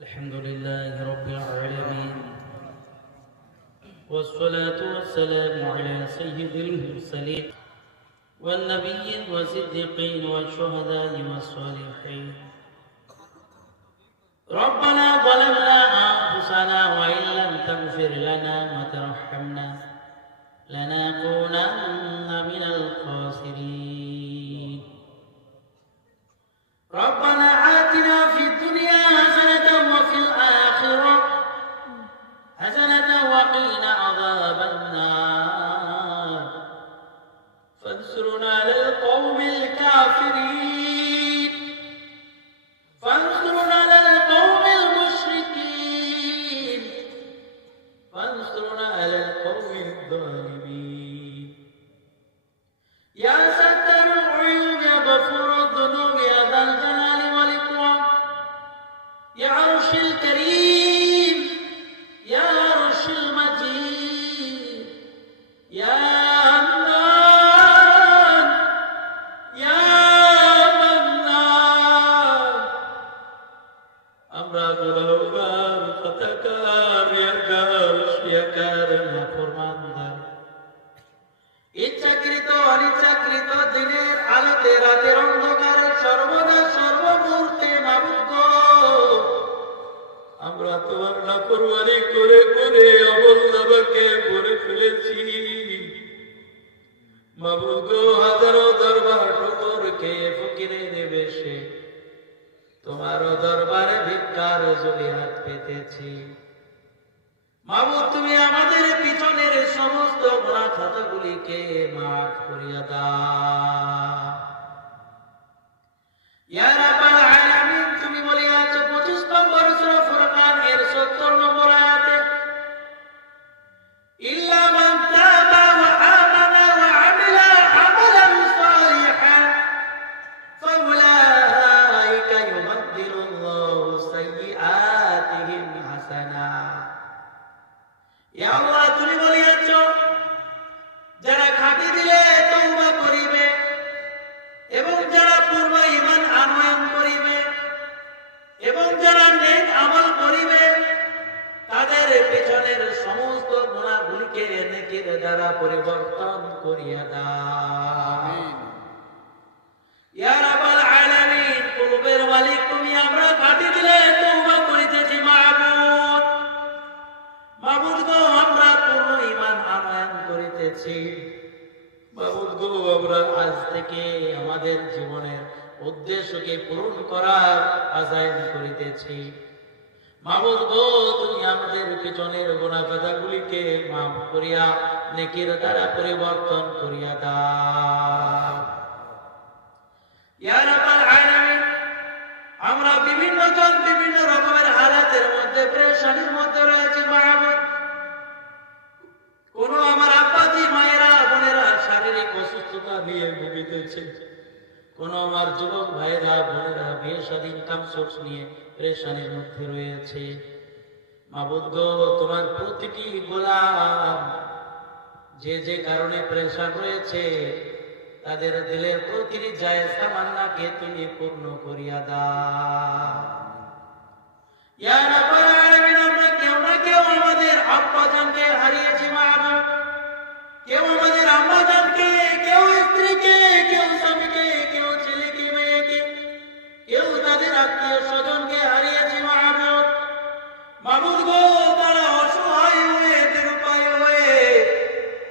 الحمد لله رب العالمين والصلاة والسلام على سيد المرسلين والنبيين والصديقين والشهداء والصالحين. ربنا ظلمنا أنفسنا وإن لم تغفر لنا وترحمنا لنكونن من الخاسرين. ربنا آتنا في الدنيا حسنة وفي الآخرة حسنة وقنا عذاب النار فانصرنا على القوم الكافرين فانصرنا على القوم المشركين فانصرنا على القوم الظالمين. يا ستر العيوب يا غفور الذنوب يا ذا الجلال والإكرام يا عرش الكريم يا عرش المجيد يا منان يا منان. আমরা গুনাহগার খতাকার শিয়াকার নাফরমানদার ইচ্ছাকৃত অনিচ্ছাকৃত দিনের আলোতে রাতের অন্ধকারে সর্বদা সর্বমুহূর্তে মাবুদ গো, আমরা তোমার নাফরমানি করে করে অবল্লাহকে ভরে ফেলেছি। মাবুদ গো, হাজারো দরবার ঠোকর খেয়ে ফকিরের বেশে তোমার দরবারে ভিক্ষার জমি হাত পেতেছি। মাবুদ, তুমি আমাদের পিছনের সমস্ত গুনাহ খাতাগুলিকে মাফ করিয়া দাও। ইয়া রাব্বাল আলামিন, তুমি বলিয়াছ 25 নম্বর সূরা ফুরকান এর 70 নম্বর আয়াতে, ইল্লা মান তাবা ওয়া আমানা ওয়া আমিলা আমালান সালিহান ফাউলাইকা ইউবাদদিলুল্লাহু সাইয়্যাতিহিম হাসানাত। ইয়া আল্লাহ, তুমি বলিয়াছ যারা খাঁটি দিলে তওবা করিবে এবং যারা পূর্ণ ঈমান আনয়ন করিবে এবং যারা নেক আমল করিবে তাদের পেছনের সমস্ত গুনাহগুলিকে নেকির দ্বারা পরিবর্তন করিয়া দাও। আমিন। ইয়া রাব্বাল আলামিন, কুলুবের মালিক তুমি, আমরা খাঁটি দিলে তওবা করিতেছি মাবুদ। মাবুদ গো, আমরা পূর্ণ ঈমান আনয়ন করিতেছি। মাবুদ গো, আমরা আজ থেকে আমাদের জীবনের উদ্দেশ্যকে পূরণ করার আযাম করিতেছি। মাবুদ গো, তুমি আমাদের পিছনের গুনাহ খাতাগুলিকে মাফ করিয়া নেকির দ্বারা পরিবর্তন করিয়া দাও। ইয়া রাব্বাল আলামিন, আমরা বিভিন্ন জন বিভিন্ন রকমের হালাতের মধ্যে পেরেশানির মধ্যে রয়েছে মাবুদ। কোন আমার আব্বাজি মায়েরা বোনেরা শারীরিক অসুস্থতা নিয়ে ভুগিতেছে, কোন আমার যুবক ভাইয়েরা বোনেরা বিয়ে স্বাধীন কামসোর্স নিয়ে পেরেশানির মধ্যে রয়েছে। মাবুদ গো, তোমার প্রতিটি গোলাম যে যে কারণে পেরেশান রয়েছে তাদের দিলের প্রতিটি জায়েজ তামান্নাকে তুমি পূর্ণ করিয়া দাও। ইয়া রাব্বাল আলামিন, আমরা কেউ না কেউ আমাদের আব্বাজানকে হারিয়েছি মাবুদ। কেউ আমাদের আম্মাজানকে, কেউ স্ত্রীকে, কেউ স্বামীকে, কেউ ছেলেকে মেয়েকে, কেউ তাদের আত্মীয় স্বজনকে হারিয়েছি মাবুদ। মাবুদ গো, তারা অসহায় হয়ে নিরুপায় হয়ে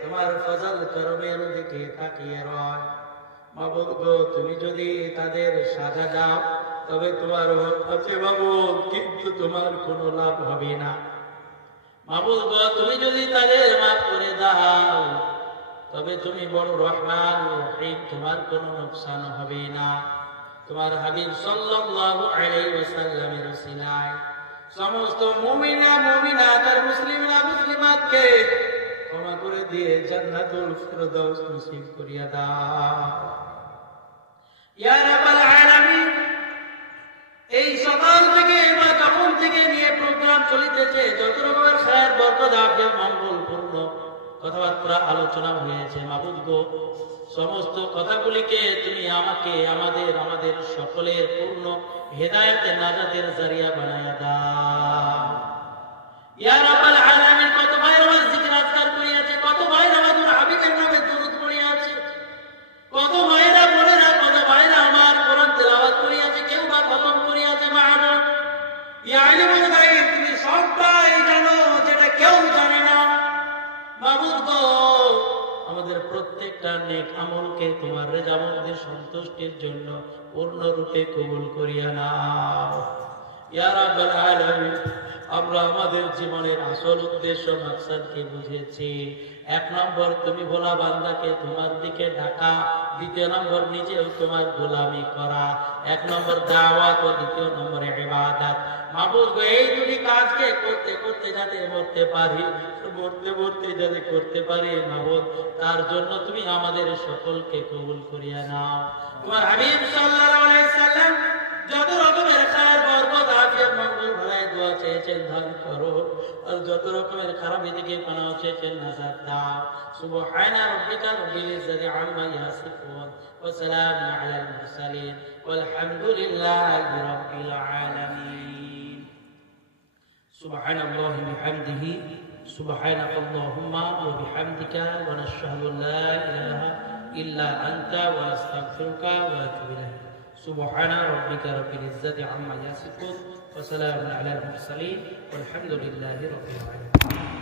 তোমার ফজল করমের দিকে তাকিয়ে রয়। মাবুদ গো, তুমি যদি তাদের সাজা দাও তবে তোমার আছে মাবুদ, কিন্তু তোমার কোনো লাভ হবে না। মাবুদ গো, তুমি যদি তাদের মাফ করে দাও তবে তুমি বড় রহমান রহিম, তোমার কোনো নুকসান হবে না। তোমার হাবিব সাল্লাল্লাহু আলাইহি ওয়াসাল্লামের ওসিলায় সমস্ত মুমিনা মুমিনাত আর মুসলিমা মুসলিমাতকে ক্ষমা করে দিয়ে জান্নাতুল ফিরদাউস নসিব করিয়া দাও। ইয়া রাব্বাল আলামিন, এই সকাল থেকে বা তখন থেকে নিয়ে প্রোগ্রাম চলিতেছে, যত রকমের খায়ের বরকত আফিয়ত মঙ্গলপূর্ণ কথাবার্তা আলোচনা হয়েছে। মাবুদ গো, সমস্ত কথাগুলিকে তুমি আমাকে আমাদের সকলের পূর্ণ হেদায়েতের নাজাতের জারিয়া বানায়া দাও। প্রত্যেকটা নেক আমলকে তোমার রেজামন্দের সন্তুষ্টির জন্য পূর্ণরূপে কবুল করিয়া নাও ইয়া রাব্বাল আলামিন। আমরা আমাদের জীবনের আসল উদ্দেশ্য মাকসাদকে বুঝেছি। 1 নম্বর তুমি ভোলা বান্দাকে তোমার দিকে ডাকা, 2 নম্বর নিজেও তোমার গোলামি করা, 1 নম্বর দাওয়াত ও 2 নম্বর ইবাদত। মাবুদ গো, এই দুটি কাজকে করতে করতে যাতে মরতে পারি, মরতে যাতে করতে পারি মাবুদ, তার জন্য তুমি আমাদের সকলকে কবুল করিয়া নাও। তোমার হাবিব সাল্লাল্লাহু আলাইহি সাল্লাম যত রকমের খায়ের বরকত আফিয়ত মঙ্গল ভলাই দোয়া চেয়েছেন দান করো, আর যত রকমের খারাপি থেকে পানাহ চেয়েছেন নাজাত দাও। সুবহানা রাব্বিকা রাব্বিল ইজ্জাতি আম্মা ইয়াসিফুন ওয়া সালামুন আলাল মুরসালিন ওয়ালহামদুলিল্লাহি রাব্বিল আলামিন। সুবহানাল্লাহি বিহামদিহি সুবহানাকাল্লাহুম্মা ওয়া বিহামদিকা ওয়া নাশহাদু লা ইলাহা ইল্লা আনতা ওয়া নাস্তাগফিরুকা ওয়া নাতুবু ইলাইক। سبحان ربك رب العزة عما يصفون وسلام على المرسلين والحمد لله رب العالمين.